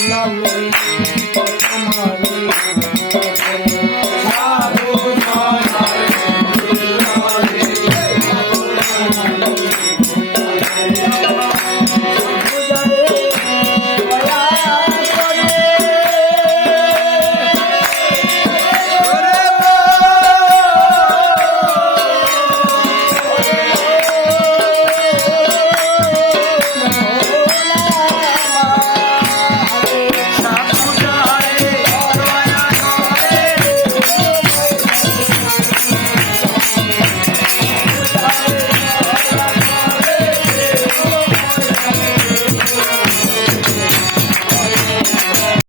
নামে কথা মারে